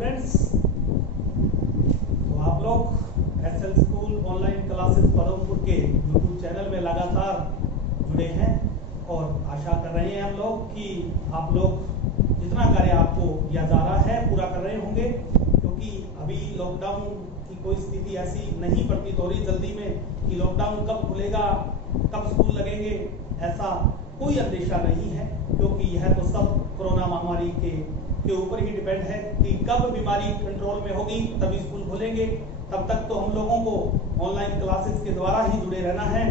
Students, तो आप लोग SL school online classes Padampur के यूट्यूब चैनल में लगातार जुड़े हैं और आशा कर रहे हैं हम लोग कि आप लोग जितना कार्य आपको दिया जा रहा है पूरा कर रहे होंगे, क्योंकि अभी लॉकडाउन की कोई स्थिति ऐसी नहीं प्रतीत हो रही जल्दी में कि लॉकडाउन कब खुलेगा, कब स्कूल लगेंगे, ऐसा कोई अंदेशा नहीं है, क्योंकि यह तो सब कोरोना महामारी के ऊपर ही डिपेंड है कि कब बीमारी कंट्रोल में होगी तभी स्कूल खुलेंगे। तब तक तो हम लोगों को ऑनलाइन क्लासेस के द्वारा ही जुड़े रहना है।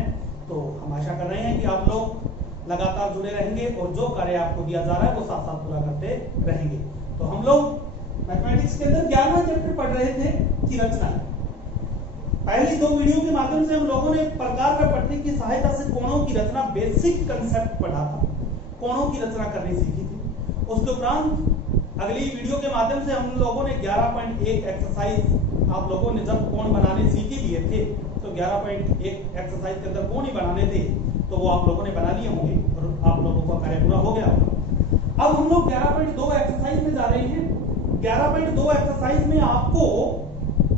तो हम आशा कर रहे हैं कि आप लोग लगातार जुड़े रहेंगे और जो कार्य आपको दिया जा रहा है वो साथ साथ पूरा करते रहेंगे। तो हम लोग मैथमेटिक्स के अंदर 11वां चैप्टर पढ़ रहे थे कि रचना। पहली दो वीडियो के माध्यम से हम लोगों ने प्रकार व पट्टी की सहायता से कोणों की रचना बेसिक कंसेप्ट पढ़ा था, कोणों की रचना करनी सीखी थी। उसके उपरांत अगली वीडियो के माध्यम से हम लोगों ने 11.1 एक्सरसाइज आप लोगों ने जब कोण बनाने सीख ही लिए थे, तो 11.1 एक्सरसाइज के अंदर कोण ही बनाने थे, तो वो आप लोगों ने बना लिए होंगे और आप लोगों का कार्य पूरा हो गया होगा। अब हम लोग 11.2 एक्सरसाइज में जा रहे हैं। 11.2 एक्सरसाइज में आपको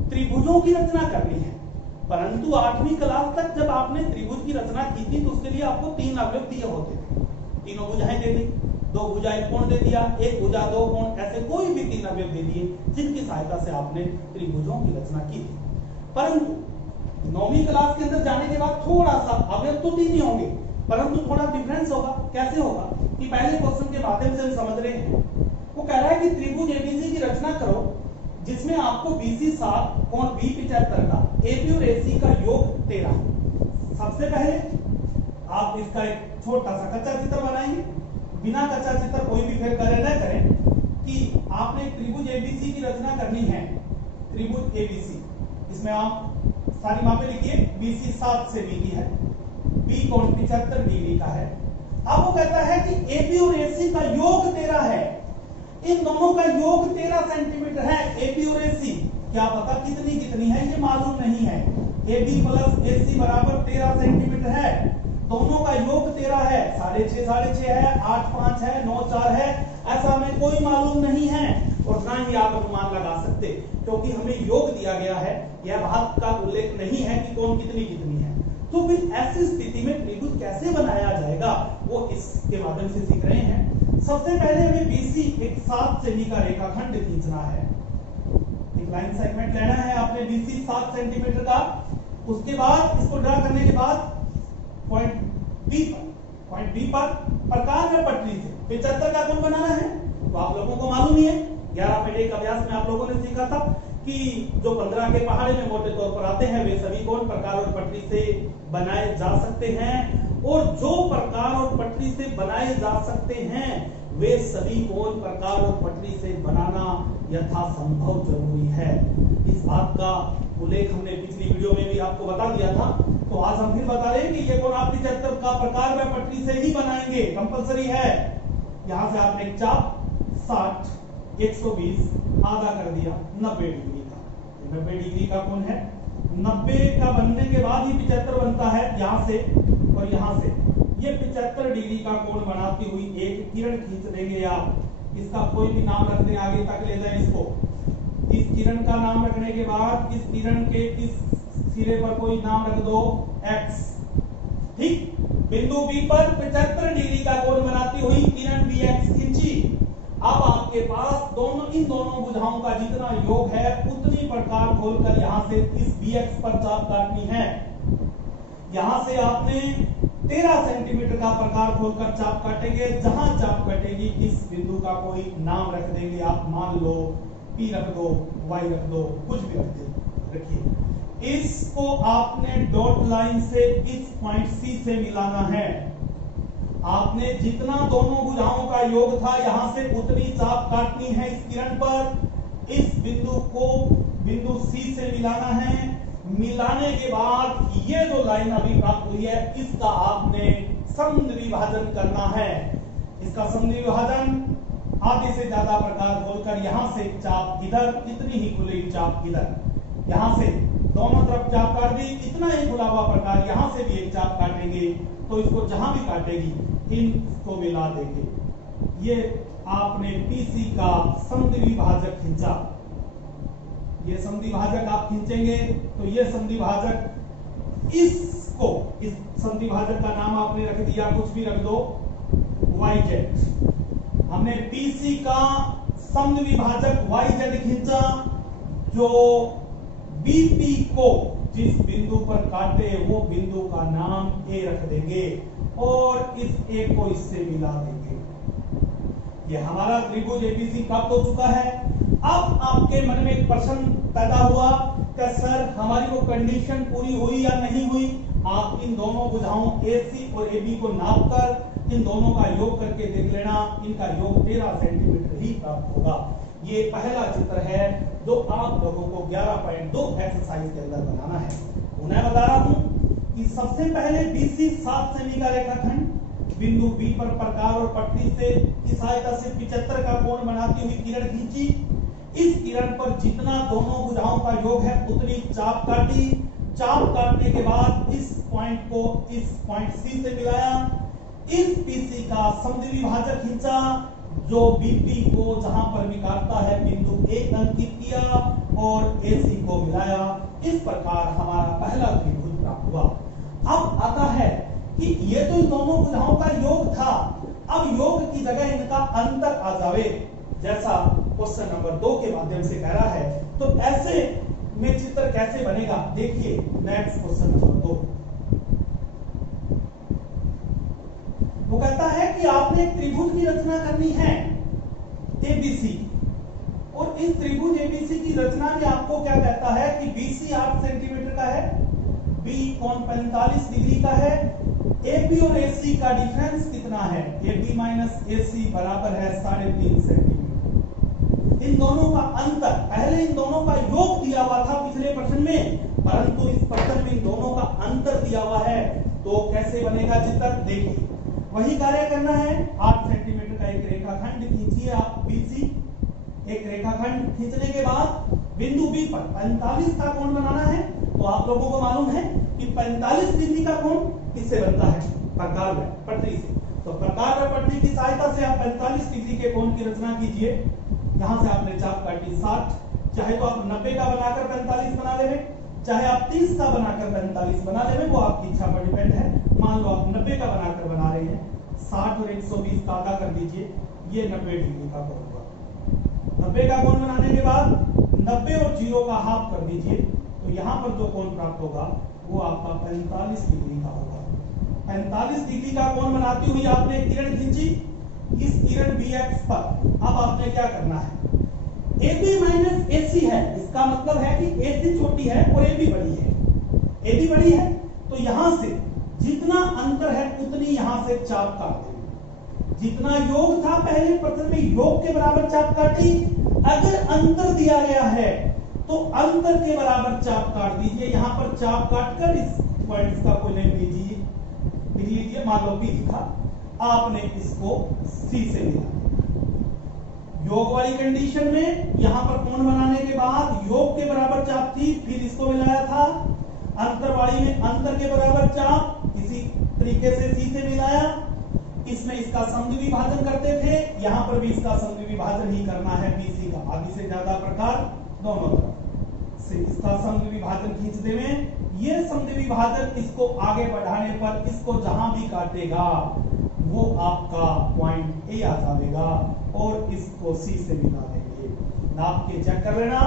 त्रिभुजों की रचना करनी है, परंतु 8वीं क्लास तक जब आपने त्रिभुज की रचना की थी तो उसके लिए आपको 3 अवयव दिए होते थे। तीनों भुजाएं दे दी, 2 भुजा 1 कोण दे दिया, 1 भुजा 2 कोण, ऐसे कोई भी 3 अवयव दे दिए जिनकी सहायता से आपने त्रिभुजों की रचना की थी। परंतु 9वीं क्लास के अंदर जाने के बाद थोड़ा सा अवयव तो 3 ही होंगे, परंतु थोड़ा डिफरेंस होगा। कैसे होगा कि पहले क्वेश्चन के माध्यम से हम समझ रहे हैं। वो कह रहा है कि त्रिभुज एबीसी की रचना करो जिसमें आपको बीसी 7 कोण बी 75 का एबी और एसी का योग 13। सबसे पहले आप इसका एक छोटा सा कच्चा चित्र बनाएंगे। बिना कच्चा चित्र कोई भी फिर कार्य न करें कि आपने त्रिभुज एबीसी की रचना करनी है। त्रिभुज एबीसी, इसमें आप सारी मापें लिखिए। बीसी 7 से बी की है, बी कोण 75 डिग्री का है। अब वो कहता है कि एबी और एसी का योग 13 है। इन दोनों का योग 13 सेंटीमीटर है। एबी और एसी क्या पता कितनी कितनी है, ये मालूम नहीं है। एबी प्लस एसी बराबर 13 सेंटीमीटर है। दोनों का योग 13 है। 6.5 है, 8 5 है, 9 4 है, ऐसा हमें कोई मालूम नहीं है और ना ही आप अनुमान लगा सकते, क्योंकि हमें योग दिया गया है। यह बात का उल्लेख नहीं है कि कौन कितनी कितनी है। तो फिर ऐसी स्थिति में त्रिभुज कैसे बनाया जाएगा वो इसके माध्यम से सीख रहे हैं। सबसे पहले हमें बीसी एक 7 सेमी का रेखाखंड खींचना है। एक लाइन सेगमेंट लेना है आपने बीसी 7 सेंटीमीटर का। उसके बाद इसको ड्रा करने के बाद पॉइंट बी पर प्रकार में पटरी से 75 का कोण बनाना है। तो आप लोगों को मालूम ही है, 11.1 अभ्यास में आप लोगों ने सीखा था कि जो 15 के पहाड़े में मोटे तौर पर आते हैं वे सभी कोण प्रकार और पटरी से बनाए जा सकते हैं, और जो प्रकार और पटरी से बनाए जा सकते हैं वे सभी कोण प्रकार और पटरी से बनाना यथासंभव जरूरी है। इस बात का उल्लेख हमने पिछली वीडियो में भी आपको बता दिया था। तो आज हम फिर बता रहे हैं कि ये कोण आप 75 का प्रकार व पटरी से ही बनाएंगे, कंपलसरी है। यहां से आपने एक चाप 60 120 आधा कर दिया 90 डिग्री का। 90 डिग्री का कोण है। 90 का बनने के बाद ही 75 बनता है। यहां से और यहां से ये 75 डिग्री का कोण बनाती हुई एक किरण खींच देंगे आप। इसका कोई भी नाम रख दें, आगे तक ले जाएं इसको। इस किरण का नाम रखने के बाद इस किरण के इस सिरे पर कोई नाम रख दो x। ठीक, बिंदु B पर 75 डिग्री का कोण बनाती हुई किरण bx खींची। अब आपके पास इन दोनों भुजाओं का जितना योग है उतनी प्रकार खोलकर यहां से इस bx पर चाप काटनी है। यहां से आपने 13 सेंटीमीटर का प्रकार खोलकर चाप काटेंगे। जहां चाप कटेगी इस बिंदु का कोई नाम रख देंगे आप, मान लो P रख दो, Y रख दो, कुछ भी रखिए। इसको आपने डॉट लाइन से इस पॉइंट C से मिलाना है। आपने जितना दोनों भुजाओं का योग था यहां से उतनी चाप काटनी है इस किरण पर। इस बिंदु को बिंदु C से मिलाना है। मिलाने के बाद ये जो लाइन अभी प्राप्त हुई है इसका आपने समद्विभाजन करना है। इसका समद्विभाजन आधे से ज्यादा प्रकार खोलकर यहां से चाप इधर, इतनी ही खुली चाप इधर, यहां से दोनों तरफ चाप काट दी, इतना ही खुला हुआ प्रकार यहां से भी एक चाप काटेंगे। तो इसको जहां भी काटेगी इनको मिला देंगे। ये आपने पीसी का समद्विभाजक खींचा। ये संधि भाजक आप खींचेंगे तो ये संधि भाजक इसको, इस संधि भाजक का नाम आपने रख दिया, कुछ भी रख दो, YZ। हमने BC का संधि भाजक YZ खींचा जो BP को जिस बिंदु पर काटे वो बिंदु का नाम A रख देंगे और इस A को इससे मिला देंगे। ये हमारा त्रिभुज ABC प्राप्त हो चुका है। अब आपके मन में एक प्रश्न पैदा हुआ कि सर हमारी वो कंडीशन पूरी हुई या नहीं हुई। आप इन दोनों भुजाओं AC और AB को नापकर इन दोनों का योग करके देख लेना, इनका योग 13 सेंटीमीटर ही प्राप्त होगा। ये पहला चित्र है जो आप लोगों को 11.2 एक्सरसाइज के अंदर बनाना है। उन्हें बता रहा हूं कि सबसे पहले BC 7 सेमी का रेखाखंड बिंदु B पर प्रकार और पट्टी से की सहायता से 75 का कोण बनाती हुई किरण खींची। इस किरण पर जितना दोनों भुजाओं का योग है उतनी चाप काटी। चाप काटने के बाद इस पॉइंट को इस पॉइंट C से मिलाया। इस BC का समद्विभाजक विभाजक खींचा जो BP को जहां पर भी काटता है बिंदु A अंकित किया और AC को मिलाया। इस प्रकार हमारा पहला त्रिभुज प्राप्त हुआ। अब आता है कि ये तो इन दोनों भुजाओं का योग था, अब योग की जगह इनका अंतर आ जावे, जैसा क्वेश्चन नंबर 2 के माध्यम से कह रहा है। तो ऐसे में चित्र कैसे बनेगा, देखिए नेक्स्ट क्वेश्चन नंबर 2। वो कहता है कि आपने एक त्रिभुज की रचना करनी है ABC, और इस त्रिभुज ABC की रचना में आपको क्या कहता है कि BC 8 सेंटीमीटर का है, B कोण 45 डिग्री का है, AB और AC का डिफरेंस कितना है, AB माइनस AC बराबर है 3.5 सेंटीमीटर। इन दोनों का अंतर, पहले इन दोनों का योग दिया हुआ था पिछले प्रश्न में, परंतु इस प्रश्न में इन दोनों का अंतर दिया हुआ है। तो कैसे बनेगा चित्र, देखिए वही कार्य करना है। 8 सेंटीमीटर का एक रेखाखंड खींचिए आप BC। एक रेखाखंड खींचने के बाद बिंदु B पर 45 का कोण बनाना है। तो आप लोगों को मालूम है कि 45 डिग्री का कोण किससे बनता है, प्रकार व पट्टी से। तो प्रकार व पट्टी की सहायता से आप 45 डिग्री के कोण की रचना कीजिए। यहां से आपने चाप काटी 60, चाहे तो आप 90 का बनाकर 45 बना ले, चाहे आप 30 का बनाकर 45 बना ले, वो आपकी इच्छा पर डिपेंड है। मान लो आप 90 का बनाकर बना रहे हैं, 60 और 120 का आधा कर दीजिए, ये 90 डिग्री का कोण हुआ। 90 का कोण बनाने के बाद 90 और 0 का हाफ कर दीजिए, तो यहाँ पर जो कोण प्राप्त होगा वो आपका 45 डिग्री का होगा। 45 डिग्री का कोण बनाती हुई आपने किरण खींची। इस किरण BX पर अब आपने क्या करना है, AB माइनस AC है, इसका मतलब है कि AC छोटी है और AB बड़ी है। AB बड़ी है तो यहां से जितना अंतर है उतनी यहां से चाप काट देंगे। जितना योग था पहले प्रश्न में योग के बराबर चाप काटी। अगर अंतर दिया गया है तो अंतर के बराबर चाप काट दीजिए। यहां पर चाप काटकर इस पॉइंट का कोई नेम लीजिए, लिख लीजिए, मान लो P लिखा, आपने इसको C से मिला। योग वाली कंडीशन में यहां पर कोण बनाने के बाद योग के बराबर चाप थी, फिर इसको मिलाया था। अंतर वाली में अंतर के बराबर चाप इसी तरीके से C से मिलाया। इसमें इसका समद्विभाजक विभाजन करते थे, यहां पर भी इसका समद्विभाजक विभाजन ही करना है BC का, आधी से ज्यादा प्रकार दोनों तरफ से इसका समद्विभाजक विभाजन खींच देवें। ये समद्विभाजक विभाजन इसको आगे बढ़ाने पर इसको जहां भी काटेगा वो आपका पॉइंट A आ जाएगा और इसको C से मिला देंगे। नाप के चेक कर लेना,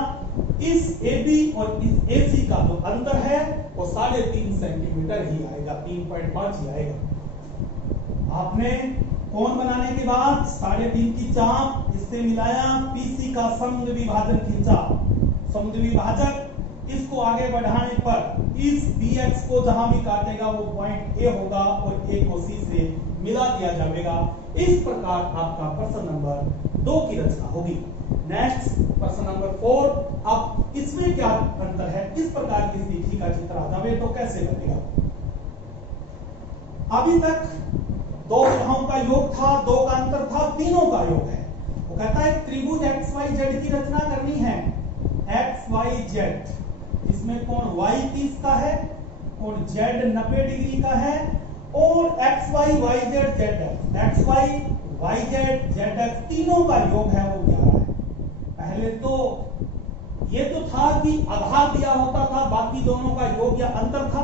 इस AB और इस AC का जो अंतर है वो 3.5 सेंटीमीटर ही आएगा, 3.5 ही आएगा। आपने कोण बनाने के बाद 3.5 की चाप इससे मिलाया, PC का समद्विभाजक विभाजन खींचा। समद्विभाजक विभाजक इसको आगे बढ़ाने पर इस BX को जहां भी काटेगा वो पॉइंट A होगा और A को C से मिला दिया जाएगा। इस प्रकार आपका प्रश्न नंबर 2 की रचना होगी। नेक्स्ट प्रश्न नंबर 4। अब इसमें क्या अंतर है, इस प्रकार की स्थिति का चित्र आ जावे तो कैसे बनेगा। अभी तक 2 भुजाओं का योग था, 2 का अंतर था, तीनों का योग है। वो कहता है त्रिभुज XYZ की रचना करनी है। XYZ इसमें कोण Y 30 का है, कोण Z 90 डिग्री का है और XY YZ ZX, XY YZ ZX तीनों का योग है वो 11 है। पहले तो ये तो था कि आधार दिया होता था, बाकी दोनों का योग या अंतर था,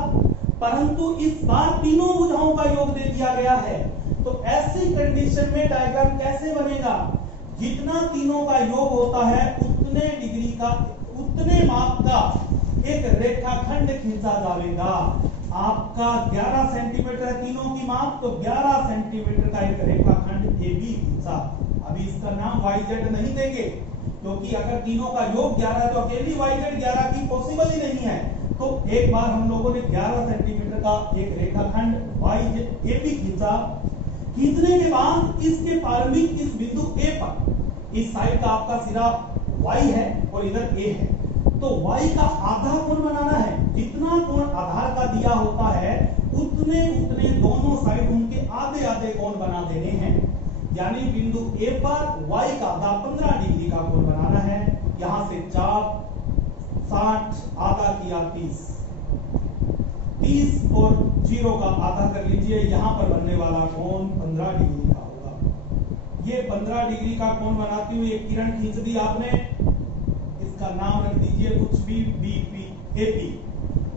परंतु इस बार तीनों भुजाओं का योग दे दिया गया है। तो ऐसी कंडीशन में डायग्राम कैसे बनेगा? जितना तीनों का योग होता है उतने डिग्री का, उतने माप का एक रेखाखंड खींचा जाएगा। आपका 11 सेंटीमीटर है तीनों की माप, तो 11 सेंटीमीटर का एक रेखाखंड AB खींचा। अभी इसका नाम YZ नहीं देंगे, क्योंकि अगर तीनों का योग 11 है तो अकेली YZ 11 की पॉसिबल ही नहीं है। तो एक बार हम लोगों ने 11 सेंटीमीटर का एक रेखाखंड AB खींचा। खींचने के बाद इसके प्रारंभिक इस बिंदु A पर, इस साइड का आपका सिरा Y है और इधर A है, तो Y का आधा कोण बनाना है। जितना कोण आधार का दिया होता है उतने उतने दोनों साइड उनके आधे आधे कोण बना देने हैं। यानी बिंदु A पर Y का आधा 15 डिग्री का कोण बनाना है। यहां से 4 60 आधा किया 30 और 0 का आधा कर लीजिए। यहां पर बनने वाला कोण 15 डिग्री का होगा। ये 15 डिग्री का कोण बनाती हुई एक किरण खींच दी आपने, इसका नाम रख दीजिए कुछ भी BP AP।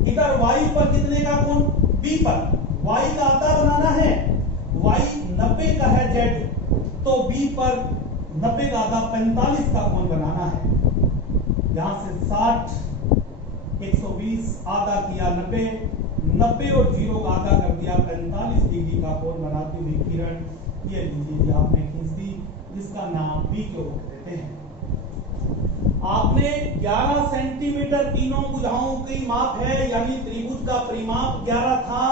इधर Y पर कितने का कोण? B पर Y का आधा बनाना है। Y 90 का है Z, तो B पर 90 का आधा 45 का कोण बनाना है। यहां से 60 120 आधा किया 90 और 0 का आधा कर दिया 45 डिग्री का कोण बनाती हुई किरण ये लीजिए आपने खींच दी, जिसका नाम B क्यों रख देते हैं। आपने 11 सेंटीमीटर तीनों भुजाओं की माप है, यानी त्रिभुज का परिमाप 11 था,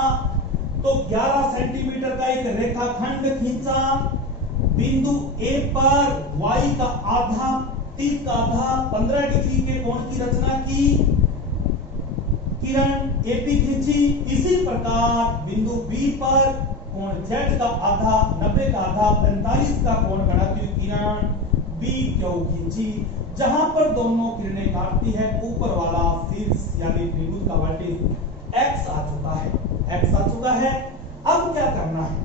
तो 11 सेंटीमीटर का एक रेखाखंड खींचा। बिंदु A पर Y का आधा 30 का आधा 15 डिग्री के कोण की रचना की, किरण AP खींची। इसी प्रकार बिंदु B पर कोण Z का आधा 90 का आधा 45 का कोण बनाती हुई किरण B क्यों खींची। जहां पर दोनों किरणें काटती है ऊपर वाला शीर्ष यानी त्रिभुज का वर्टिस X आ चुका है, X आ चुका है। अब क्या करना है?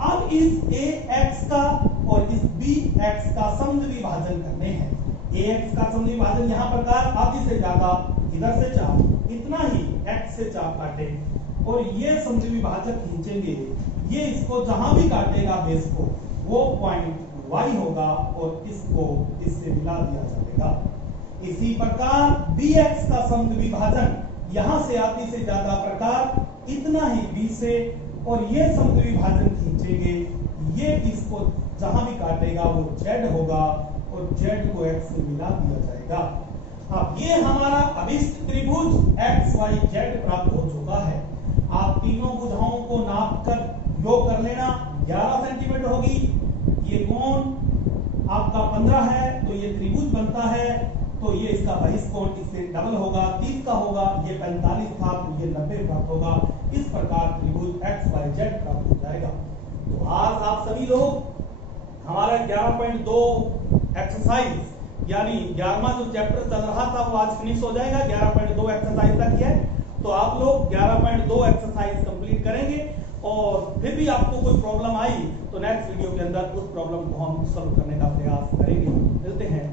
अब इस AX का और इस BX का समद्विभाजन करने हैं। AX का समद्विभाजन यहाँ प्रकार आधी से ज्यादा इधर से 4, इतना ही X से 4 काटे और ये समद्विभाजक खींचेंगे। ये इसको जहां भी काटेगा बेस को, वो पॉइंट Y होगा और इसको इससे मिला दिया जाएगा। इसी प्रकार BX का समद्विभाजन यहां से आधी से ज्यादा प्रकार इतना ही B से, और ये समद्विभाजन खींचेंगे। ये इसको जहां भी काटेगा वो Z होगा और Z को X से मिला दिया जाएगा। अब ये हमारा अभिष्ट त्रिभुज XYZ प्राप्त हो चुका है। आप तीनों भुजाओं को नाप कर योग कर लेना। 11 सेंटीमीटर होगी, ये कोण आपका 15 है, तो ये त्रिभुज बनता है, तो ये इसका बहिष्ठ कोण इससे डबल होगा, 30 का होगा। ये 45 था तो ये 90 प्राप्त होगा। इस प्रकार त्रिभुज XYZ प्राप्त हो जाएगा। तो आज आप सभी लोग हमारा 11.2 एक्सरसाइज यानी 11वां जो चैप्टर चल रहा था वो आज फिनिश हो जाएगा। 11.2 एक्सरसाइज तक है, तो आप लोग 11.2 एक्सरसाइज कंप्लीट करेंगे और फिर भी आपको कोई प्रॉब्लम आई तो नेक्स्ट वीडियो के अंदर उस प्रॉब्लम को हम सॉल्व करने का प्रयास करेंगे। मिलते हैं।